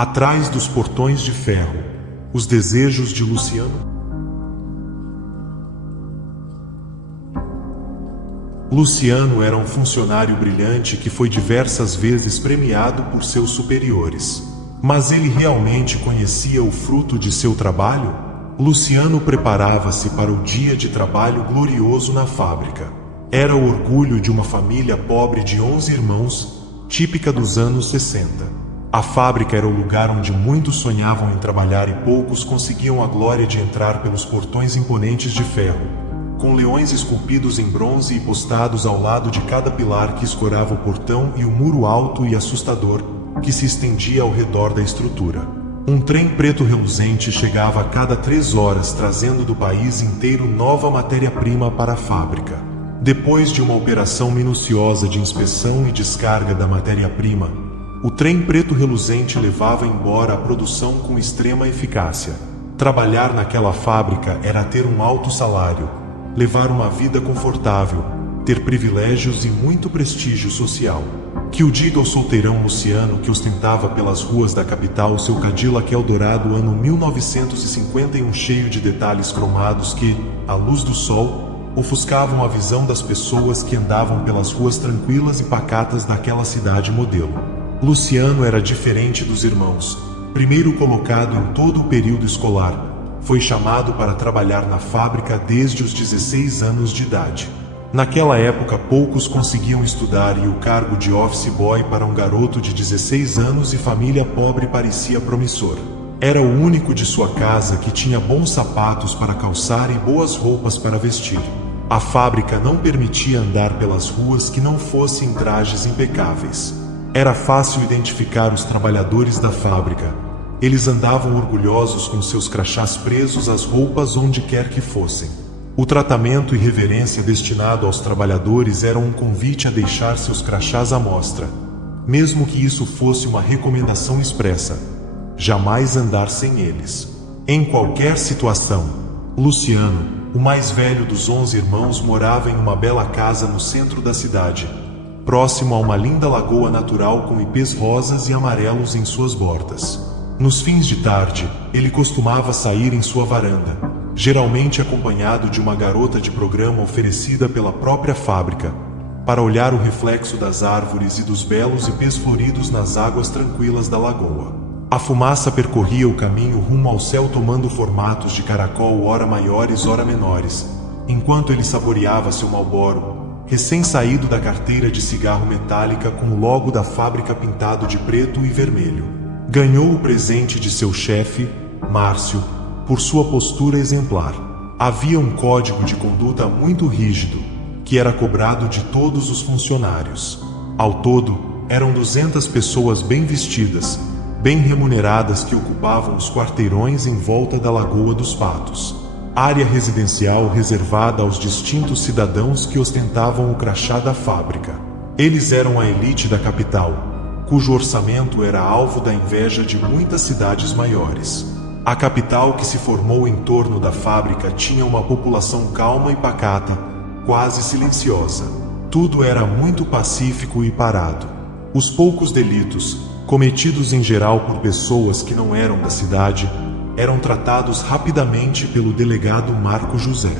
Atrás dos portões de ferro, os desejos de Luciano. Luciano era um funcionário brilhante que foi diversas vezes premiado por seus superiores. Mas ele realmente conhecia o fruto de seu trabalho? Luciano preparava-se para o dia de trabalho glorioso na fábrica. Era o orgulho de uma família pobre de 11 irmãos, típica dos anos 60. A fábrica era o lugar onde muitos sonhavam em trabalhar e poucos conseguiam a glória de entrar pelos portões imponentes de ferro, com leões esculpidos em bronze e postados ao lado de cada pilar que escorava o portão e o muro alto e assustador que se estendia ao redor da estrutura. Um trem preto reluzente chegava a cada 3 horas trazendo do país inteiro nova matéria-prima para a fábrica. Depois de uma operação minuciosa de inspeção e descarga da matéria-prima, o trem preto reluzente levava embora a produção com extrema eficácia. Trabalhar naquela fábrica era ter um alto salário, levar uma vida confortável, ter privilégios e muito prestígio social. Que o diga o solteirão Luciano que ostentava pelas ruas da capital seu Cadillac Eldorado ano 1951 cheio de detalhes cromados que, à luz do sol, ofuscavam a visão das pessoas que andavam pelas ruas tranquilas e pacatas daquela cidade modelo. Luciano era diferente dos irmãos. Primeiro colocado em todo o período escolar, foi chamado para trabalhar na fábrica desde os 16 anos de idade. Naquela época poucos conseguiam estudar e o cargo de office boy para um garoto de 16 anos e família pobre parecia promissor. Era o único de sua casa que tinha bons sapatos para calçar e boas roupas para vestir. A fábrica não permitia andar pelas ruas que não fossem trajes impecáveis. Era fácil identificar os trabalhadores da fábrica. Eles andavam orgulhosos com seus crachás presos às roupas onde quer que fossem. O tratamento e reverência destinado aos trabalhadores era um convite a deixar seus crachás à mostra, mesmo que isso fosse uma recomendação expressa: jamais andar sem eles. Em qualquer situação, Luciano, o mais velho dos 11 irmãos, morava em uma bela casa no centro da cidade, próximo a uma linda lagoa natural com ipês rosas e amarelos em suas bordas. Nos fins de tarde, ele costumava sair em sua varanda, geralmente acompanhado de uma garota de programa oferecida pela própria fábrica, para olhar o reflexo das árvores e dos belos ipês floridos nas águas tranquilas da lagoa. A fumaça percorria o caminho rumo ao céu tomando formatos de caracol ora maiores ora menores, enquanto ele saboreava seu Marlboro, recém-saído da carteira de cigarro metálica com o logo da fábrica pintado de preto e vermelho. Ganhou o presente de seu chefe, Márcio, por sua postura exemplar. Havia um código de conduta muito rígido, que era cobrado de todos os funcionários. Ao todo, eram 200 pessoas bem vestidas, bem remuneradas que ocupavam os quarteirões em volta da Lagoa dos Patos, área residencial reservada aos distintos cidadãos que ostentavam o crachá da fábrica. Eles eram a elite da capital, cujo orçamento era alvo da inveja de muitas cidades maiores. A capital que se formou em torno da fábrica tinha uma população calma e pacata, quase silenciosa. Tudo era muito pacífico e parado. Os poucos delitos, cometidos em geral por pessoas que não eram da cidade, eram tratados rapidamente pelo delegado Marco José.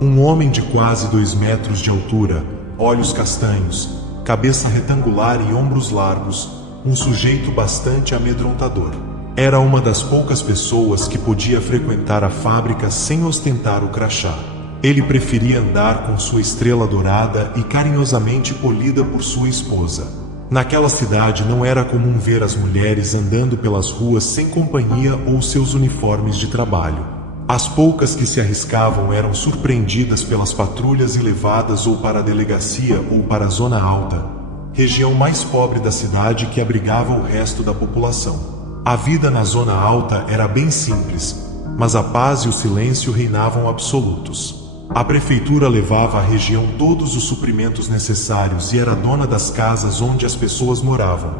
Um homem de quase 2 metros de altura, olhos castanhos, cabeça retangular e ombros largos, um sujeito bastante amedrontador. Era uma das poucas pessoas que podia frequentar a fábrica sem ostentar o crachá. Ele preferia andar com sua estrela dourada e carinhosamente polida por sua esposa. Naquela cidade não era comum ver as mulheres andando pelas ruas sem companhia ou seus uniformes de trabalho. As poucas que se arriscavam eram surpreendidas pelas patrulhas e levadas ou para a delegacia ou para a Zona Alta, região mais pobre da cidade que abrigava o resto da população. A vida na Zona Alta era bem simples, mas a paz e o silêncio reinavam absolutos. A prefeitura levava à região todos os suprimentos necessários e era dona das casas onde as pessoas moravam,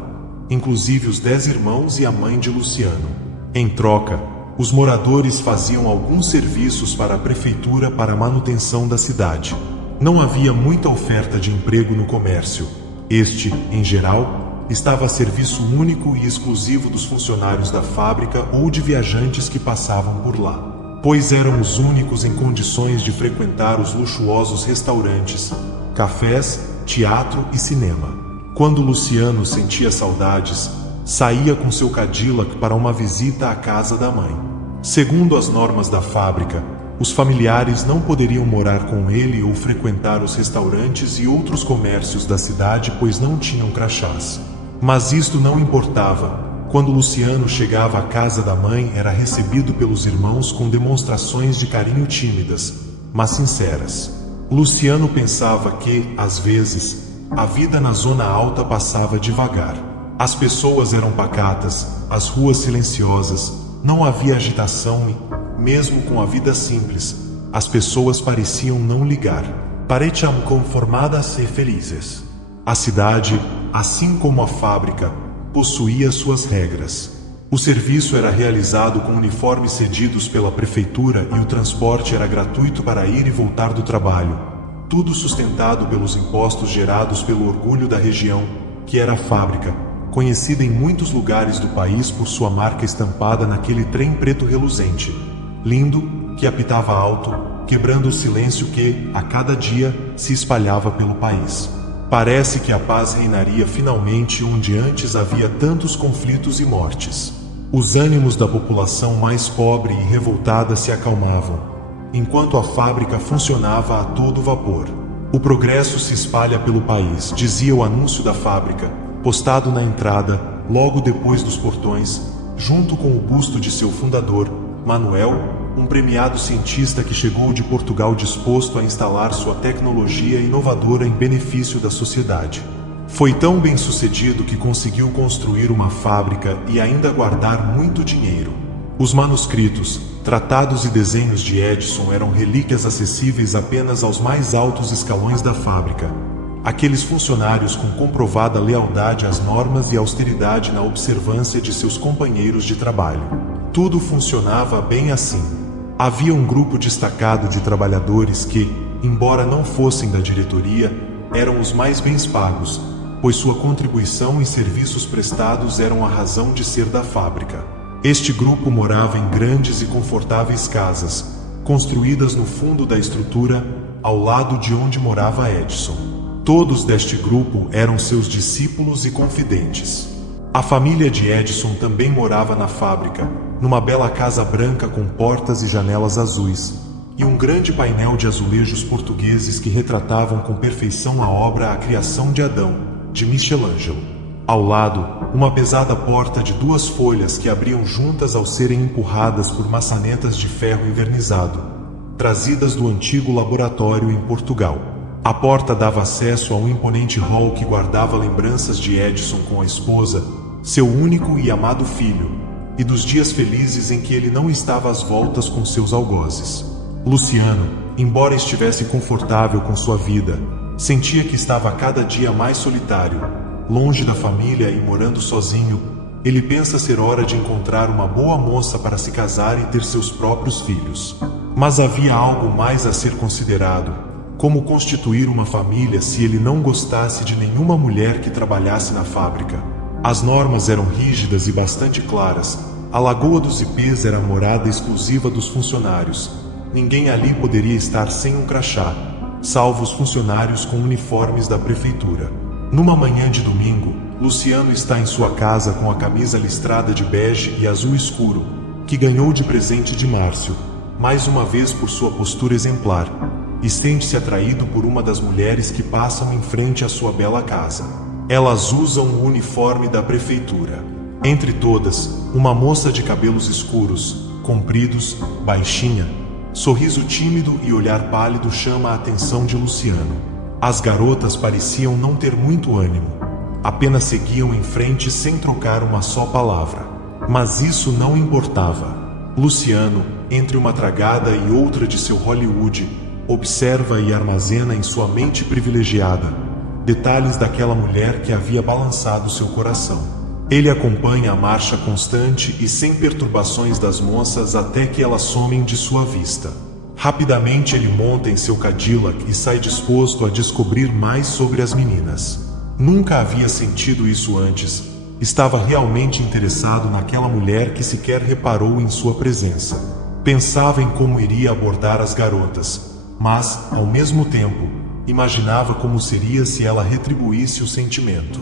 inclusive os 10 irmãos e a mãe de Luciano. Em troca, os moradores faziam alguns serviços para a prefeitura para a manutenção da cidade. Não havia muita oferta de emprego no comércio. Este, em geral, estava a serviço único e exclusivo dos funcionários da fábrica ou de viajantes que passavam por lá, pois eram os únicos em condições de frequentar os luxuosos restaurantes, cafés, teatro e cinema. Quando Luciano sentia saudades, saía com seu Cadillac para uma visita à casa da mãe. Segundo as normas da fábrica, os familiares não poderiam morar com ele ou frequentar os restaurantes e outros comércios da cidade, pois não tinham crachás. Mas isto não importava. Quando Luciano chegava à casa da mãe, era recebido pelos irmãos com demonstrações de carinho tímidas, mas sinceras. Luciano pensava que, às vezes, a vida na zona alta passava devagar. As pessoas eram pacatas, as ruas silenciosas, não havia agitação e, mesmo com a vida simples, as pessoas pareciam não ligar. Pareciam conformadas e felizes. A cidade, assim como a fábrica, possuía suas regras. O serviço era realizado com uniformes cedidos pela prefeitura e o transporte era gratuito para ir e voltar do trabalho. Tudo sustentado pelos impostos gerados pelo orgulho da região, que era a fábrica, conhecida em muitos lugares do país por sua marca estampada naquele trem preto reluzente, lindo, que apitava alto, quebrando o silêncio que, a cada dia, se espalhava pelo país. Parece que a paz reinaria finalmente onde antes havia tantos conflitos e mortes. Os ânimos da população mais pobre e revoltada se acalmavam, enquanto a fábrica funcionava a todo vapor. O progresso se espalha pelo país, dizia o anúncio da fábrica, postado na entrada, logo depois dos portões, junto com o busto de seu fundador, Manuel, um premiado cientista que chegou de Portugal disposto a instalar sua tecnologia inovadora em benefício da sociedade. Foi tão bem sucedido que conseguiu construir uma fábrica e ainda guardar muito dinheiro. Os manuscritos, tratados e desenhos de Edison eram relíquias acessíveis apenas aos mais altos escalões da fábrica. Aqueles funcionários com comprovada lealdade às normas e austeridade na observância de seus companheiros de trabalho. Tudo funcionava bem assim. Havia um grupo destacado de trabalhadores que, embora não fossem da diretoria, eram os mais bem pagos, pois sua contribuição e serviços prestados eram a razão de ser da fábrica. Este grupo morava em grandes e confortáveis casas, construídas no fundo da estrutura, ao lado de onde morava Edison. Todos deste grupo eram seus discípulos e confidentes. A família de Edison também morava na fábrica, numa bela casa branca com portas e janelas azuis, e um grande painel de azulejos portugueses que retratavam com perfeição a obra A Criação de Adão, de Michelangelo. Ao lado, uma pesada porta de 2 folhas que abriam juntas ao serem empurradas por maçanetas de ferro envernizado, trazidas do antigo laboratório em Portugal. A porta dava acesso a um imponente hall que guardava lembranças de Edison com a esposa, seu único e amado filho, e dos dias felizes em que ele não estava às voltas com seus algozes. Luciano, embora estivesse confortável com sua vida, sentia que estava cada dia mais solitário, longe da família e morando sozinho. Ele pensa ser hora de encontrar uma boa moça para se casar e ter seus próprios filhos. Mas havia algo mais a ser considerado, como constituir uma família se ele não gostasse de nenhuma mulher que trabalhasse na fábrica. As normas eram rígidas e bastante claras. A Lagoa dos Ipês era a morada exclusiva dos funcionários. Ninguém ali poderia estar sem um crachá, salvo os funcionários com uniformes da prefeitura. Numa manhã de domingo, Luciano está em sua casa com a camisa listrada de bege e azul escuro, que ganhou de presente de Márcio, mais uma vez por sua postura exemplar, e sente-se atraído por uma das mulheres que passam em frente à sua bela casa. Elas usam o uniforme da prefeitura. Entre todas, uma moça de cabelos escuros, compridos, baixinha, sorriso tímido e olhar pálido chama a atenção de Luciano. As garotas pareciam não ter muito ânimo. Apenas seguiam em frente sem trocar uma só palavra. Mas isso não importava. Luciano, entre uma tragada e outra de seu Hollywood, observa e armazena em sua mente privilegiada detalhes daquela mulher que havia balançado seu coração. Ele acompanha a marcha constante e sem perturbações das moças até que elas somem de sua vista. Rapidamente ele monta em seu Cadillac e sai disposto a descobrir mais sobre as meninas. Nunca havia sentido isso antes. Estava realmente interessado naquela mulher que sequer reparou em sua presença. Pensava em como iria abordar as garotas, mas, ao mesmo tempo, imaginava como seria se ela retribuísse o sentimento.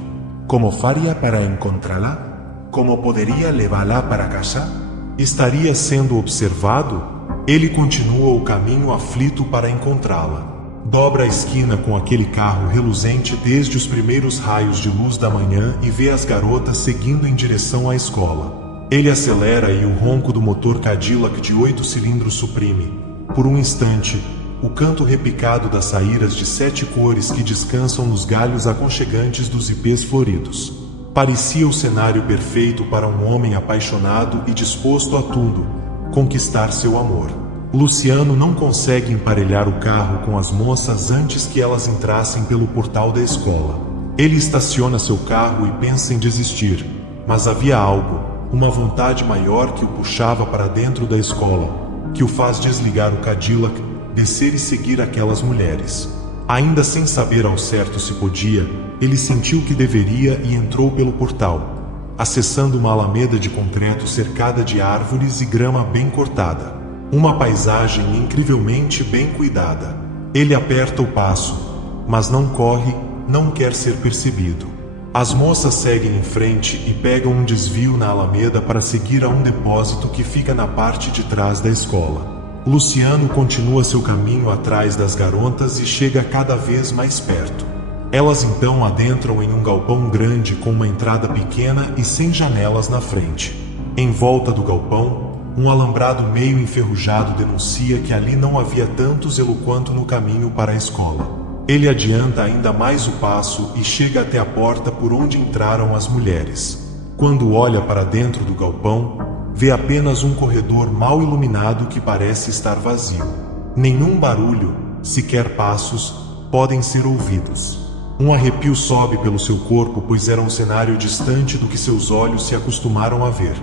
Como faria para encontrá-la? Como poderia levá-la para casa? Estaria sendo observado? Ele continua o caminho aflito para encontrá-la. Dobra a esquina com aquele carro reluzente desde os primeiros raios de luz da manhã e vê as garotas seguindo em direção à escola. Ele acelera e o ronco do motor Cadillac de 8 cilindros suprime, por um instante, o canto repicado das saíras de 7 cores que descansam nos galhos aconchegantes dos ipês floridos. Parecia o cenário perfeito para um homem apaixonado e disposto a tudo, conquistar seu amor. Luciano não consegue emparelhar o carro com as moças antes que elas entrassem pelo portal da escola. Ele estaciona seu carro e pensa em desistir, mas havia algo, uma vontade maior que o puxava para dentro da escola, que o faz desligar o Cadillac, descer e seguir aquelas mulheres. Ainda sem saber ao certo se podia, ele sentiu que deveria e entrou pelo portal, acessando uma alameda de concreto cercada de árvores e grama bem cortada. Uma paisagem incrivelmente bem cuidada. Ele aperta o passo, mas não corre, não quer ser percebido. As moças seguem em frente e pegam um desvio na alameda para seguir a um depósito que fica na parte de trás da escola. Luciano continua seu caminho atrás das garotas e chega cada vez mais perto. Elas então adentram em um galpão grande com uma entrada pequena e sem janelas na frente. Em volta do galpão, um alambrado meio enferrujado denuncia que ali não havia tanto zelo quanto no caminho para a escola. Ele adianta ainda mais o passo e chega até a porta por onde entraram as mulheres. Quando olha para dentro do galpão, vê apenas um corredor mal iluminado que parece estar vazio. Nenhum barulho, sequer passos, podem ser ouvidos. Um arrepio sobe pelo seu corpo, pois era um cenário distante do que seus olhos se acostumaram a ver.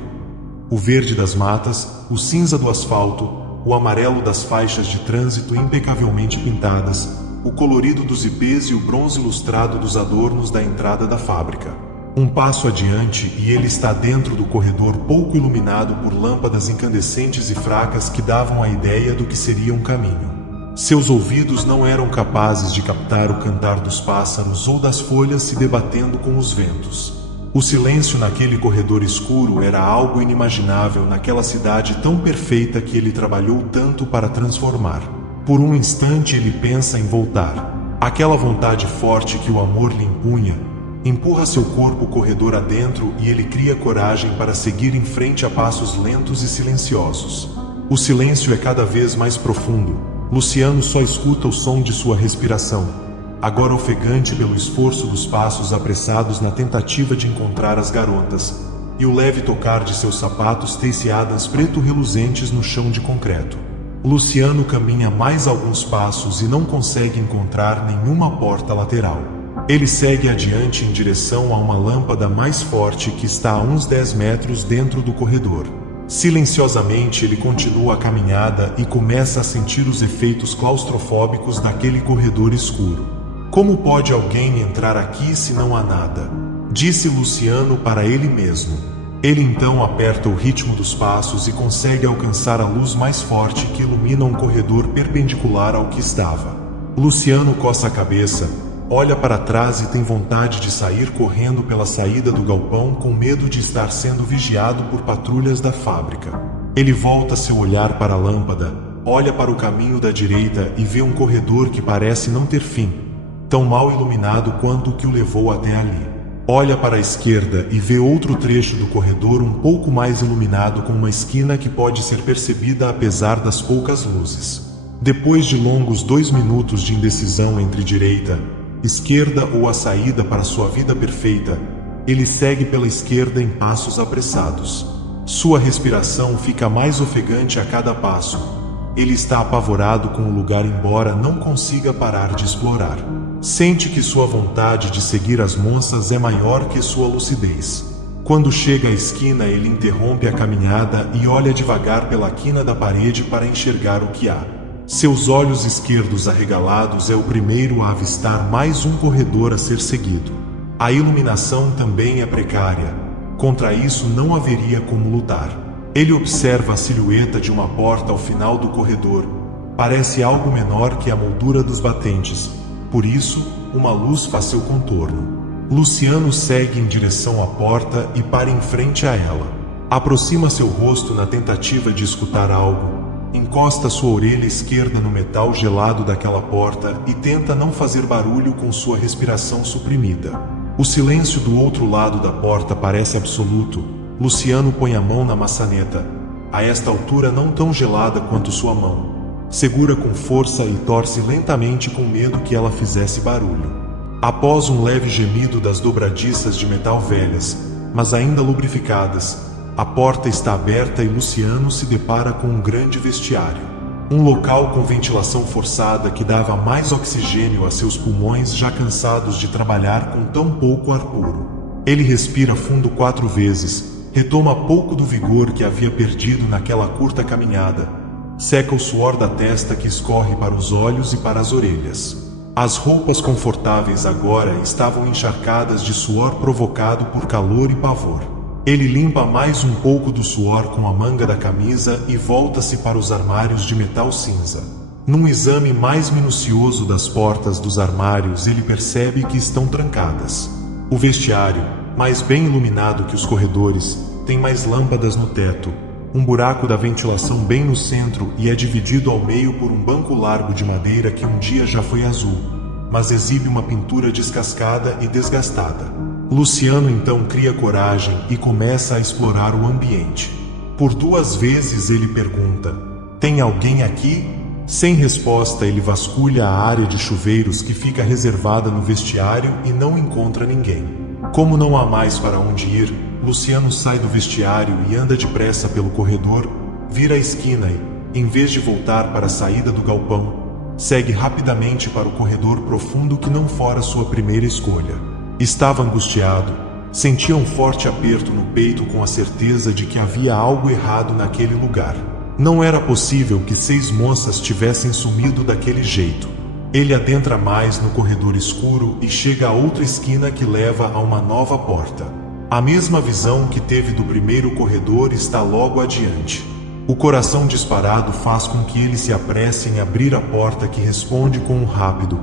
O verde das matas, o cinza do asfalto, o amarelo das faixas de trânsito impecavelmente pintadas, o colorido dos ipês e o bronze lustrado dos adornos da entrada da fábrica. Um passo adiante e ele está dentro do corredor pouco iluminado por lâmpadas incandescentes e fracas que davam a ideia do que seria um caminho. Seus ouvidos não eram capazes de captar o cantar dos pássaros ou das folhas se debatendo com os ventos. O silêncio naquele corredor escuro era algo inimaginável naquela cidade tão perfeita que ele trabalhou tanto para transformar. Por um instante ele pensa em voltar. Aquela vontade forte que o amor lhe impunha, empurra seu corpo corredor adentro e ele cria coragem para seguir em frente a passos lentos e silenciosos. O silêncio é cada vez mais profundo. Luciano só escuta o som de sua respiração, agora ofegante pelo esforço dos passos apressados na tentativa de encontrar as garotas, e o leve tocar de seus sapatos teciadas preto reluzentes no chão de concreto. Luciano caminha mais alguns passos e não consegue encontrar nenhuma porta lateral. Ele segue adiante em direção a uma lâmpada mais forte que está a uns 10 metros dentro do corredor. Silenciosamente ele continua a caminhada e começa a sentir os efeitos claustrofóbicos daquele corredor escuro. Como pode alguém entrar aqui se não há nada? Disse Luciano para ele mesmo. Ele então aperta o ritmo dos passos e consegue alcançar a luz mais forte que ilumina um corredor perpendicular ao que estava. Luciano coça a cabeça, olha para trás e tem vontade de sair correndo pela saída do galpão com medo de estar sendo vigiado por patrulhas da fábrica. Ele volta seu olhar para a lâmpada, olha para o caminho da direita e vê um corredor que parece não ter fim, tão mal iluminado quanto o que o levou até ali. Olha para a esquerda e vê outro trecho do corredor um pouco mais iluminado com uma esquina que pode ser percebida apesar das poucas luzes. Depois de longos 2 minutos de indecisão entre direita, esquerda ou a saída para sua vida perfeita, ele segue pela esquerda em passos apressados. Sua respiração fica mais ofegante a cada passo. Ele está apavorado com o lugar embora não consiga parar de explorar. Sente que sua vontade de seguir as moças é maior que sua lucidez. Quando chega à esquina, ele interrompe a caminhada e olha devagar pela quina da parede para enxergar o que há. Seus olhos esquerdos arregalados é o primeiro a avistar mais um corredor a ser seguido. A iluminação também é precária. Contra isso não haveria como lutar. Ele observa a silhueta de uma porta ao final do corredor. Parece algo menor que a moldura dos batentes. Por isso, uma luz faz seu contorno. Luciano segue em direção à porta e para em frente a ela. Aproxima seu rosto na tentativa de escutar algo. Encosta sua orelha esquerda no metal gelado daquela porta e tenta não fazer barulho com sua respiração suprimida. O silêncio do outro lado da porta parece absoluto. Luciano põe a mão na maçaneta, a esta altura não tão gelada quanto sua mão. Segura com força e torce lentamente com medo que ela fizesse barulho. Após um leve gemido das dobradiças de metal velhas, mas ainda lubrificadas, a porta está aberta e Luciano se depara com um grande vestiário. Um local com ventilação forçada que dava mais oxigênio a seus pulmões já cansados de trabalhar com tão pouco ar puro. Ele respira fundo 4 vezes, retoma pouco do vigor que havia perdido naquela curta caminhada. Seca o suor da testa que escorre para os olhos e para as orelhas. As roupas confortáveis agora estavam encharcadas de suor provocado por calor e pavor. Ele limpa mais um pouco do suor com a manga da camisa e volta-se para os armários de metal cinza. Num exame mais minucioso das portas dos armários, ele percebe que estão trancadas. O vestiário, mais bem iluminado que os corredores, tem mais lâmpadas no teto, um buraco da ventilação bem no centro e é dividido ao meio por um banco largo de madeira que um dia já foi azul, mas exibe uma pintura descascada e desgastada. Luciano então cria coragem e começa a explorar o ambiente. Por 2 vezes ele pergunta: "Tem alguém aqui?" Sem resposta, ele vasculha a área de chuveiros que fica reservada no vestiário e não encontra ninguém. Como não há mais para onde ir, Luciano sai do vestiário e anda depressa pelo corredor, vira a esquina e, em vez de voltar para a saída do galpão, segue rapidamente para o corredor profundo que não fora sua primeira escolha. Estava angustiado, sentia um forte aperto no peito com a certeza de que havia algo errado naquele lugar. Não era possível que 6 moças tivessem sumido daquele jeito. Ele adentra mais no corredor escuro e chega a outra esquina que leva a uma nova porta. A mesma visão que teve do primeiro corredor está logo adiante. O coração disparado faz com que ele se apresse em abrir a porta que responde com um rápido,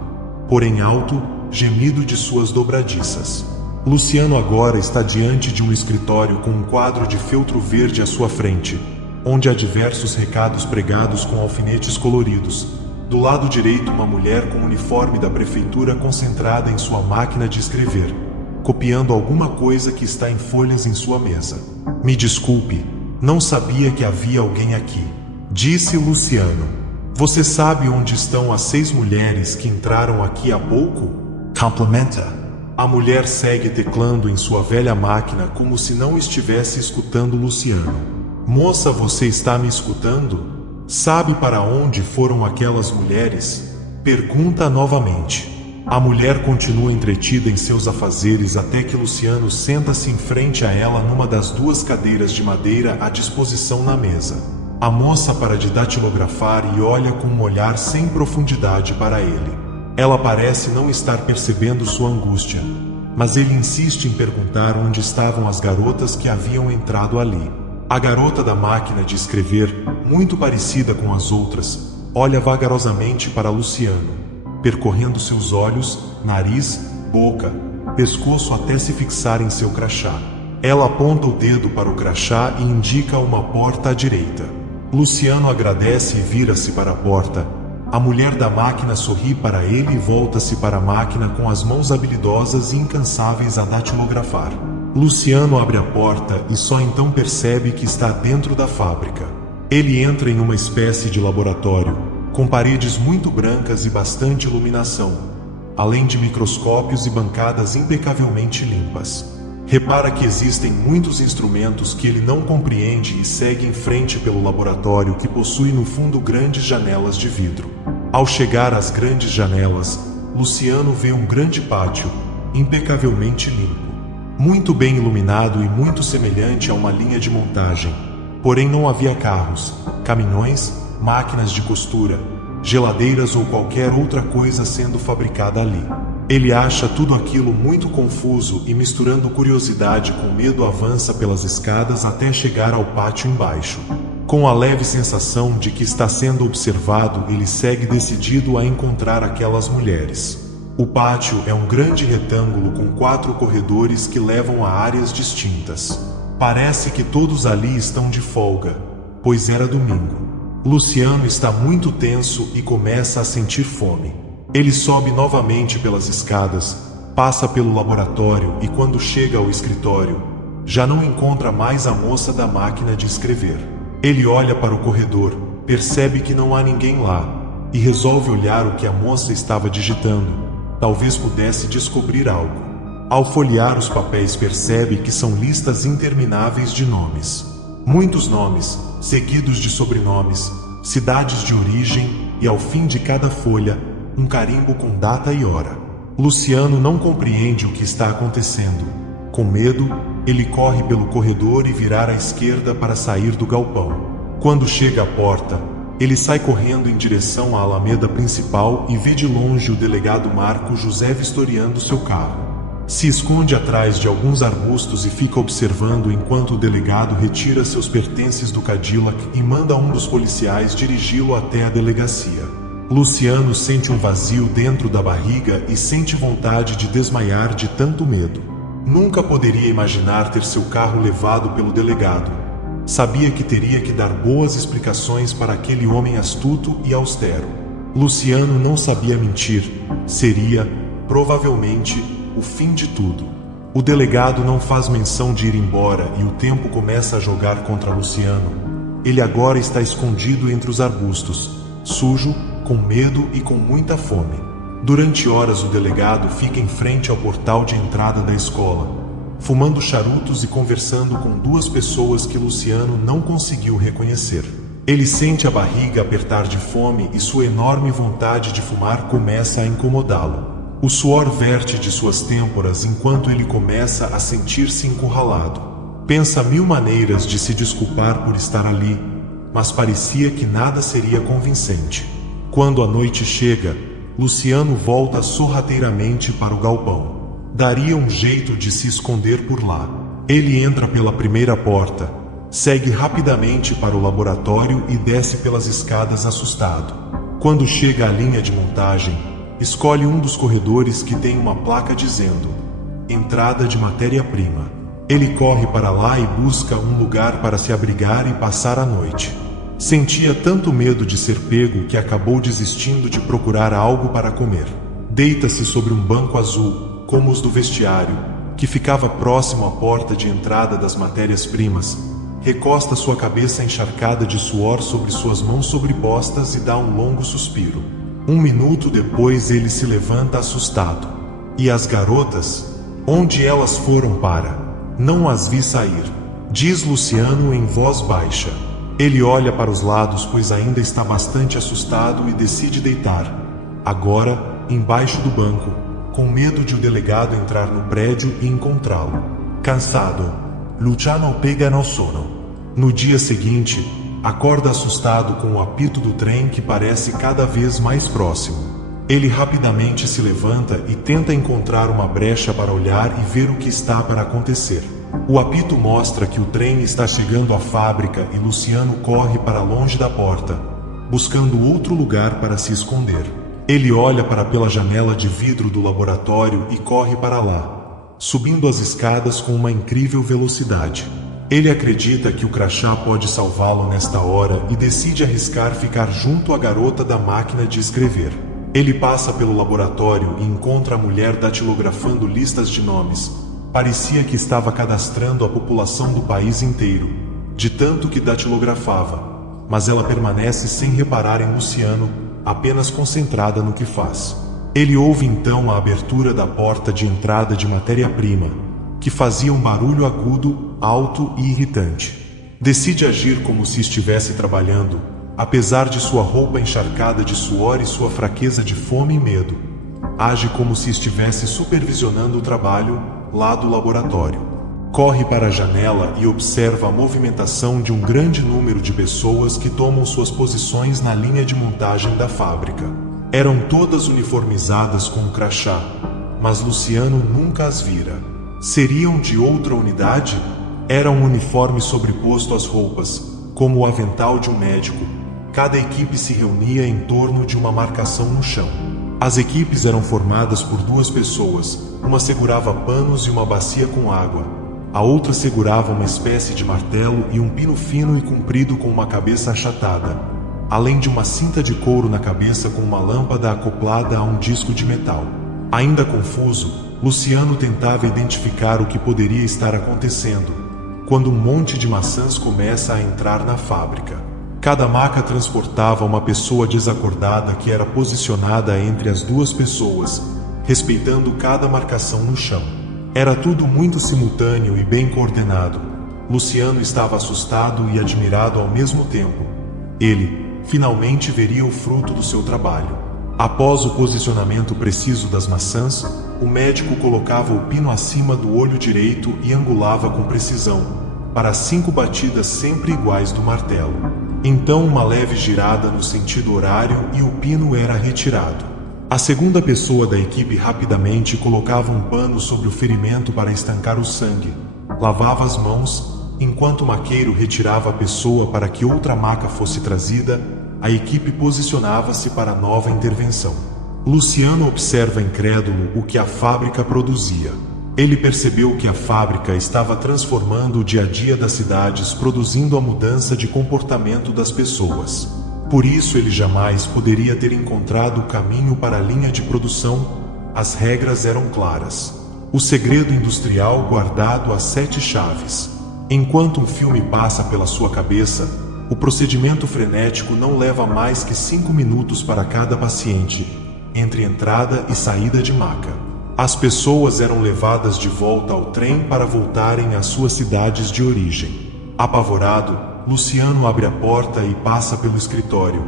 porém alto, gemido de suas dobradiças. Luciano agora está diante de um escritório com um quadro de feltro verde à sua frente, onde há diversos recados pregados com alfinetes coloridos. Do lado direito, uma mulher com uniforme da prefeitura concentrada em sua máquina de escrever, copiando alguma coisa que está em folhas em sua mesa. "Me desculpe, não sabia que havia alguém aqui", disse Luciano. "Você sabe onde estão as 6 mulheres que entraram aqui há pouco?" "Complementa." A mulher segue teclando em sua velha máquina como se não estivesse escutando Luciano. "Moça, você está me escutando? Sabe para onde foram aquelas mulheres?" Pergunta novamente. A mulher continua entretida em seus afazeres até que Luciano senta-se em frente a ela numa das 2 cadeiras de madeira à disposição na mesa. A moça para de datilografar e olha com um olhar sem profundidade para ele. Ela parece não estar percebendo sua angústia, mas ele insiste em perguntar onde estavam as garotas que haviam entrado ali. A garota da máquina de escrever, muito parecida com as outras, olha vagarosamente para Luciano, percorrendo seus olhos, nariz, boca, pescoço até se fixar em seu crachá. Ela aponta o dedo para o crachá e indica uma porta à direita. Luciano agradece e vira-se para a porta. A mulher da máquina sorri para ele e volta-se para a máquina com as mãos habilidosas e incansáveis a datilografar. Luciano abre a porta e só então percebe que está dentro da fábrica. Ele entra em uma espécie de laboratório, com paredes muito brancas e bastante iluminação, além de microscópios e bancadas impecavelmente limpas. Repara que existem muitos instrumentos que ele não compreende e segue em frente pelo laboratório que possui no fundo grandes janelas de vidro. Ao chegar às grandes janelas, Luciano vê um grande pátio, impecavelmente limpo, muito bem iluminado e muito semelhante a uma linha de montagem. Porém não havia carros, caminhões, máquinas de costura, geladeiras ou qualquer outra coisa sendo fabricada ali. Ele acha tudo aquilo muito confuso e, misturando curiosidade com medo, avança pelas escadas até chegar ao pátio embaixo. Com a leve sensação de que está sendo observado, ele segue decidido a encontrar aquelas mulheres. O pátio é um grande retângulo com 4 corredores que levam a áreas distintas. Parece que todos ali estão de folga, pois era domingo. Luciano está muito tenso e começa a sentir fome. Ele sobe novamente pelas escadas, passa pelo laboratório e, quando chega ao escritório, já não encontra mais a moça da máquina de escrever. Ele olha para o corredor, percebe que não há ninguém lá e resolve olhar o que a moça estava digitando. Talvez pudesse descobrir algo. Ao folhear os papéis, percebe que são listas intermináveis de nomes. Muitos nomes, seguidos de sobrenomes, cidades de origem e, ao fim de cada folha, um carimbo com data e hora. Luciano não compreende o que está acontecendo. Com medo, ele corre pelo corredor e virar à esquerda para sair do galpão. Quando chega à porta, ele sai correndo em direção à alameda principal e vê de longe o delegado Marco José vistoriando seu carro. Se esconde atrás de alguns arbustos e fica observando enquanto o delegado retira seus pertences do Cadillac e manda um dos policiais dirigi-lo até a delegacia. Luciano sente um vazio dentro da barriga e sente vontade de desmaiar de tanto medo. Nunca poderia imaginar ter seu carro levado pelo delegado. Sabia que teria que dar boas explicações para aquele homem astuto e austero. Luciano não sabia mentir. Seria, provavelmente, o fim de tudo. O delegado não faz menção de ir embora e o tempo começa a jogar contra Luciano. Ele agora está escondido entre os arbustos, sujo, com medo e com muita fome. Durante horas o delegado fica em frente ao portal de entrada da escola, fumando charutos e conversando com 2 pessoas que Luciano não conseguiu reconhecer. Ele sente a barriga apertar de fome e sua enorme vontade de fumar começa a incomodá-lo. O suor verte de suas têmporas enquanto ele começa a sentir-se encurralado. Pensa 1000 maneiras de se desculpar por estar ali, mas parecia que nada seria convincente. Quando a noite chega, Luciano volta sorrateiramente para o galpão. Daria um jeito de se esconder por lá. Ele entra pela primeira porta, segue rapidamente para o laboratório e desce pelas escadas assustado. Quando chega à linha de montagem, escolhe um dos corredores que tem uma placa dizendo entrada de matéria-prima. Ele corre para lá e busca um lugar para se abrigar e passar a noite. Sentia tanto medo de ser pego que acabou desistindo de procurar algo para comer. Deita-se sobre um banco azul, como os do vestiário, que ficava próximo à porta de entrada das matérias-primas. Recosta sua cabeça encharcada de suor sobre suas mãos sobrepostas e dá um longo suspiro. 1 minuto depois ele se levanta assustado. E as garotas? Onde elas foram para? Não as vi sair, diz Luciano em voz baixa. Ele olha para os lados, pois ainda está bastante assustado, e decide deitar. Agora, embaixo do banco, com medo de o delegado entrar no prédio e encontrá-lo. Cansado, Luciano pega no sono. No dia seguinte, acorda assustado com o apito do trem que parece cada vez mais próximo. Ele rapidamente se levanta e tenta encontrar uma brecha para olhar e ver o que está para acontecer. O apito mostra que o trem está chegando à fábrica e Luciano corre para longe da porta, buscando outro lugar para se esconder. Ele olha pela janela de vidro do laboratório e corre para lá, subindo as escadas com uma incrível velocidade. Ele acredita que o crachá pode salvá-lo nesta hora e decide arriscar ficar junto à garota da máquina de escrever. Ele passa pelo laboratório e encontra a mulher datilografando listas de nomes. Parecia que estava cadastrando a população do país inteiro, de tanto que datilografava, mas ela permanece sem reparar em Luciano, apenas concentrada no que faz. Ele ouve então a abertura da porta de entrada de matéria-prima, que fazia um barulho agudo, alto e irritante. Decide agir como se estivesse trabalhando, apesar de sua roupa encharcada de suor e sua fraqueza de fome e medo. Age como se estivesse supervisionando o trabalho lá do laboratório. Corre para a janela e observa a movimentação de um grande número de pessoas que tomam suas posições na linha de montagem da fábrica. Eram todas uniformizadas com um crachá, mas Luciano nunca as vira. Seriam de outra unidade? Era um uniforme sobreposto às roupas, como o avental de um médico. Cada equipe se reunia em torno de uma marcação no chão. As equipes eram formadas por 2 pessoas, uma segurava panos e uma bacia com água. A outra segurava uma espécie de martelo e um pino fino e comprido com uma cabeça achatada, além de uma cinta de couro na cabeça com uma lâmpada acoplada a um disco de metal. Ainda confuso, Luciano tentava identificar o que poderia estar acontecendo, quando um monte de maçãs começa a entrar na fábrica. Cada maca transportava uma pessoa desacordada que era posicionada entre as 2 pessoas, respeitando cada marcação no chão. Era tudo muito simultâneo e bem coordenado. Luciano estava assustado e admirado ao mesmo tempo. Ele, finalmente, veria o fruto do seu trabalho. Após o posicionamento preciso das maçãs, o médico colocava o pino acima do olho direito e angulava com precisão, para 5 batidas sempre iguais do martelo. Então uma leve girada no sentido horário e o pino era retirado. A segunda pessoa da equipe rapidamente colocava um pano sobre o ferimento para estancar o sangue, lavava as mãos, enquanto o maqueiro retirava a pessoa para que outra maca fosse trazida, a equipe posicionava-se para a nova intervenção. Luciano observa incrédulo o que a fábrica produzia. Ele percebeu que a fábrica estava transformando o dia a dia das cidades, produzindo a mudança de comportamento das pessoas. Por isso ele jamais poderia ter encontrado o caminho para a linha de produção. As regras eram claras. O segredo industrial guardado às 7 chaves. Enquanto um filme passa pela sua cabeça, o procedimento frenético não leva mais que 5 minutos para cada paciente, entre entrada e saída de maca. As pessoas eram levadas de volta ao trem para voltarem às suas cidades de origem. Apavorado, Luciano abre a porta e passa pelo escritório,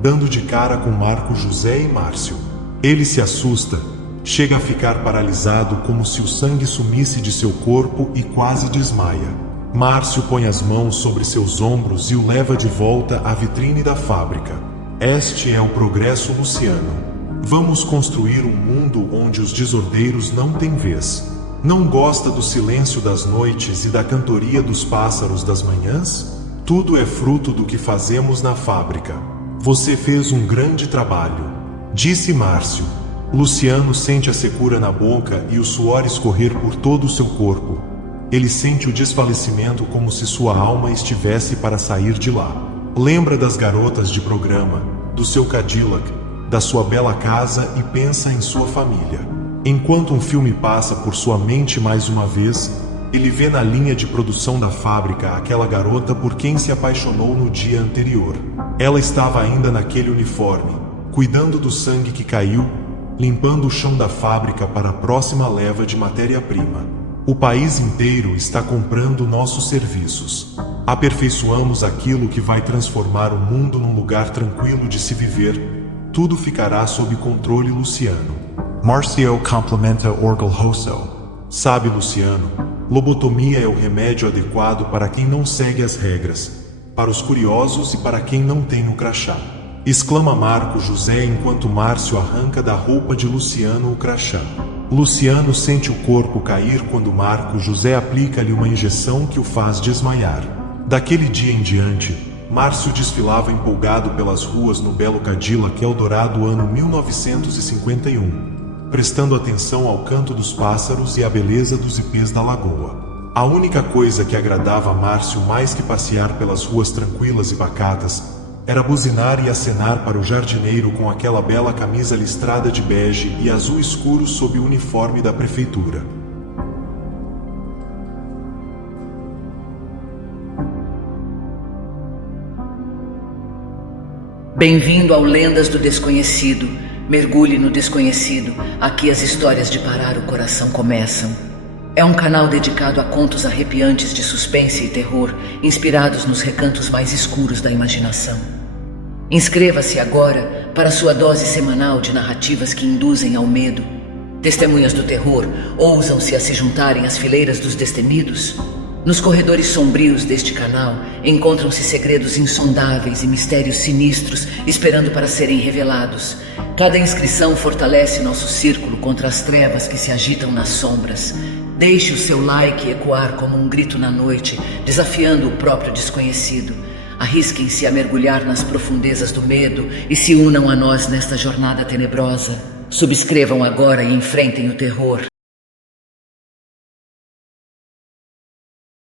dando de cara com Marco José e Márcio. Ele se assusta, chega a ficar paralisado como se o sangue sumisse de seu corpo e quase desmaia. Márcio põe as mãos sobre seus ombros e o leva de volta à vitrine da fábrica. Este é o progresso Luciano. Vamos construir um mundo onde os desordeiros não têm vez. Não gosta do silêncio das noites e da cantoria dos pássaros das manhãs? Tudo é fruto do que fazemos na fábrica. Você fez um grande trabalho, disse Márcio. Luciano sente a secura na boca e o suor escorrer por todo o seu corpo. Ele sente o desfalecimento como se sua alma estivesse para sair de lá. Lembra das garotas de programa, do seu Cadillac, da sua bela casa e pensa em sua família. Enquanto um filme passa por sua mente mais uma vez, ele vê na linha de produção da fábrica aquela garota por quem se apaixonou no dia anterior. Ela estava ainda naquele uniforme, cuidando do sangue que caiu, limpando o chão da fábrica para a próxima leva de matéria-prima. O país inteiro está comprando nossos serviços. Aperfeiçoamos aquilo que vai transformar o mundo num lugar tranquilo de se viver. Tudo ficará sob controle Luciano. Márcio complementa orgulhoso. Sabe, Luciano, lobotomia é o remédio adequado para quem não segue as regras, para os curiosos e para quem não tem o crachá. Exclama Marco José enquanto Márcio arranca da roupa de Luciano o crachá. Luciano sente o corpo cair quando Marco José aplica-lhe uma injeção que o faz desmaiar. Daquele dia em diante, Márcio desfilava empolgado pelas ruas no belo Cadillac Eldorado ano 1951, prestando atenção ao canto dos pássaros e à beleza dos ipês da lagoa. A única coisa que agradava a Márcio mais que passear pelas ruas tranquilas e pacatas, era buzinar e acenar para o jardineiro com aquela bela camisa listrada de bege e azul escuro sob o uniforme da prefeitura. Bem-vindo ao Lendas do Desconhecido. Mergulhe no desconhecido. Aqui as histórias de parar o coração começam. É um canal dedicado a contos arrepiantes de suspense e terror, inspirados nos recantos mais escuros da imaginação. Inscreva-se agora para sua dose semanal de narrativas que induzem ao medo. Testemunhas do terror ousam-se a se juntarem às fileiras dos destemidos? Nos corredores sombrios deste canal encontram-se segredos insondáveis e mistérios sinistros esperando para serem revelados. Cada inscrição fortalece nosso círculo contra as trevas que se agitam nas sombras. Deixe o seu like ecoar como um grito na noite, desafiando o próprio desconhecido. Arrisquem-se a mergulhar nas profundezas do medo e se unam a nós nesta jornada tenebrosa. Subscrevam agora e enfrentem o terror.